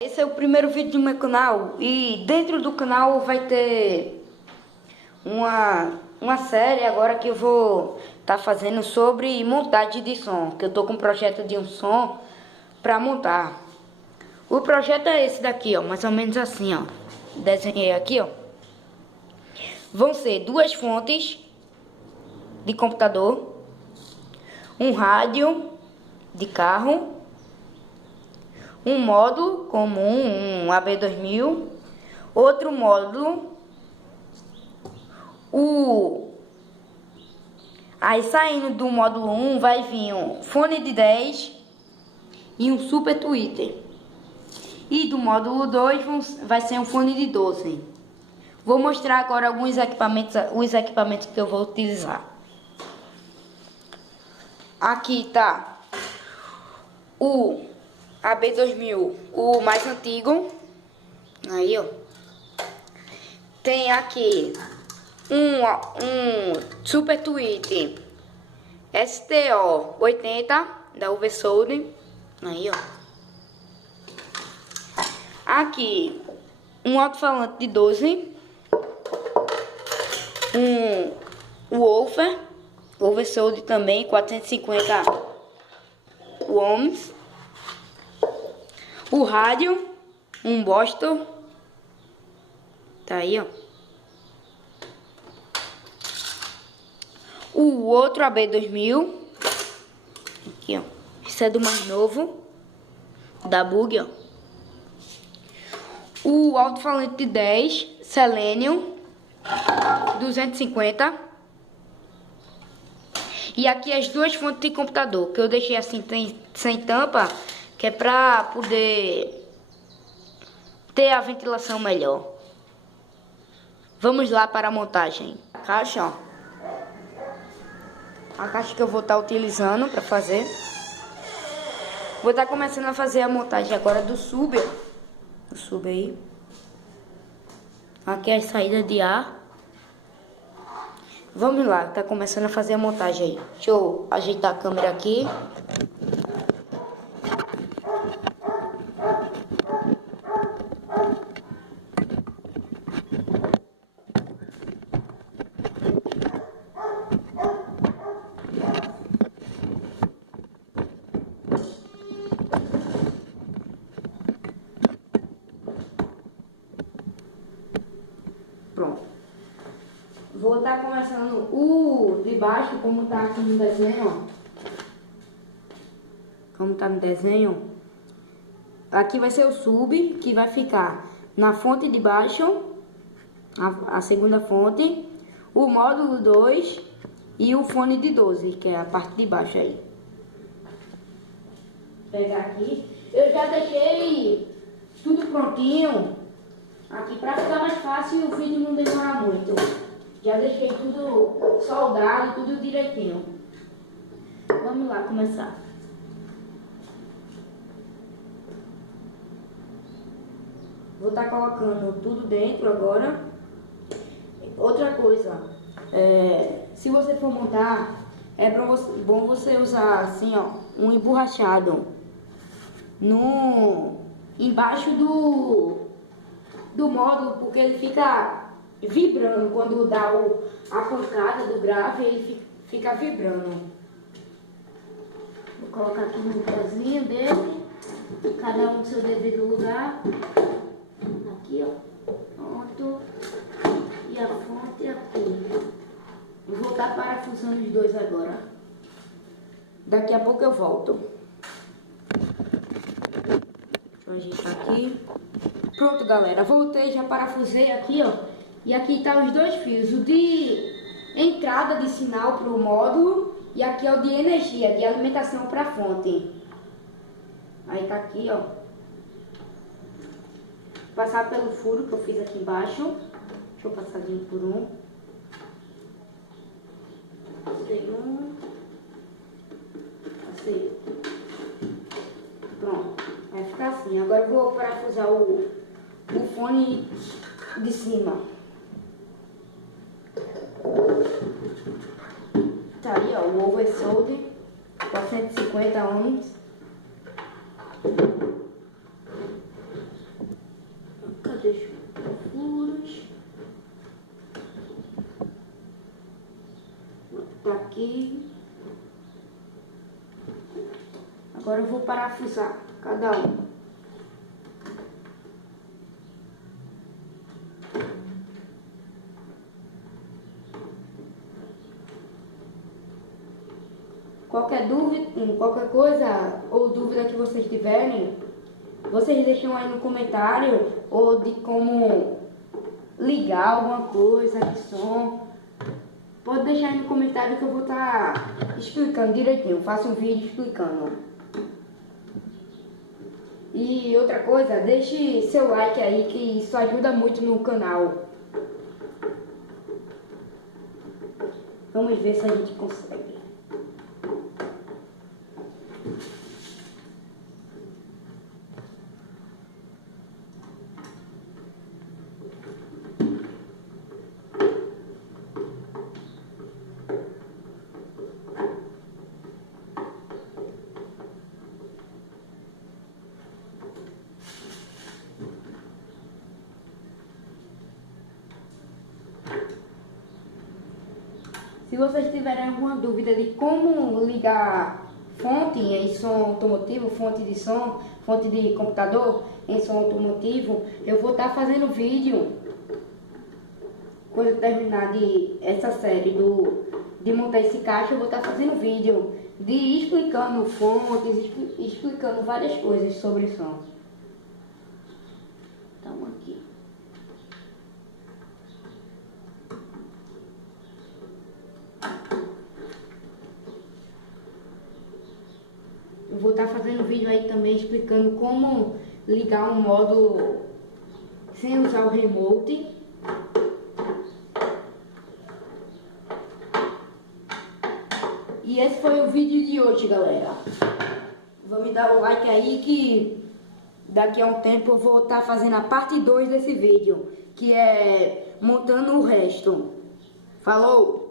Esse é o primeiro vídeo do meu canal e dentro do canal vai ter uma série agora que eu vou estar fazendo sobre montagem de som, que eu tô com um projeto de um som para montar. O projeto é esse daqui, ó, mais ou menos assim, ó. Desenhei aqui, ó. Vão ser duas fontes de computador, um rádio de carro, um módulo comum, um AB2000, outro módulo, aí saindo do módulo 1 vai vir um fone de 10 e um super tweeter. E do módulo 2 vai ser um fone de 12. Vou mostrar agora alguns equipamentos, os equipamentos que eu vou utilizar. Aqui tá o AB2000, o mais antigo. Aí, ó. Tem aqui um Super Tweet STO80 da UV-Sound. Aí, ó. Aqui um alto-falante de 12. Um woofer, UV-Sound também, 450 ohms. O rádio, um Boston. Tá aí, ó. O outro AB2000. Aqui, ó. Esse é do mais novo. Da Bug, ó. O alto-falante de 10, Selenium, 250. E aqui as duas fontes de computador, que eu deixei assim sem tampa, que é pra poder ter a ventilação melhor. Vamos lá para a montagem. A caixa, ó. A caixa que eu vou estar utilizando para fazer. Vou estar começando a fazer a montagem agora do sub. O sub aí. Aqui é a saída de ar. Vamos lá, tá começando a fazer a montagem aí. Deixa eu ajeitar a câmera aqui. Pronto. Vou estar começando o de baixo, como tá aqui no desenho, ó. Como tá no desenho. Aqui vai ser o sub, que vai ficar na fonte de baixo, a segunda fonte, o módulo 2 e o fone de 12, que é a parte de baixo aí. Vou pegar aqui. Eu já deixei tudo prontinho aqui para ficar mais fácil e o vídeo não demorar muito. Já deixei tudo soldado, tudo direitinho. Vamos lá começar. Vou estar colocando tudo dentro agora. Outra coisa, se você for montar, é bom você usar assim, ó, um emborrachado embaixo do módulo, porque ele fica vibrando quando dá a pancada do grave, ele fica vibrando. Vou colocar aqui no pezinho dele, cada um no seu devido lugar. Aqui, ó, pronto. E a fonte aqui. Vou estar parafusando os dois agora. Daqui a pouco eu volto. Deixa eu ajeitar aqui. Pronto, galera, voltei, já parafusei aqui, ó. E aqui tá os dois fios, o de entrada de sinal para o módulo e aqui é o de energia, de alimentação para a fonte. Aí tá aqui, ó. Passar pelo furo que eu fiz aqui embaixo. Deixa eu passar de um por um. Passei um. Passei. Pronto. Vai ficar assim. Agora eu vou parafusar o fone de cima. sair, ó, o oversold para 150 ohms. Cadê os furos? Tá aqui. Agora eu vou parafusar cada um. Qualquer dúvida, qualquer coisa ou dúvida que vocês tiverem, vocês deixam aí no comentário, ou de como ligar alguma coisa de som. Pode deixar aí no comentário que eu vou estar explicando direitinho. Faço um vídeo explicando. E outra coisa, deixe seu like aí, que isso ajuda muito no canal. Vamos ver se a gente consegue. Se vocês tiverem alguma dúvida de como ligar fonte em som automotivo, fonte de som, fonte de computador em som automotivo, eu vou estar fazendo vídeo quando eu terminar essa série de montar esse caixa. Eu vou estar fazendo vídeo de explicando fontes, explicando várias coisas sobre som. Então aqui. Eu vou estar fazendo vídeo aí também explicando como ligar um módulo sem usar o remote. E esse foi o vídeo de hoje, galera. Vamos dar o like aí, que daqui a um tempo eu vou estar fazendo a parte 2 desse vídeo, que é montando o resto. Falou!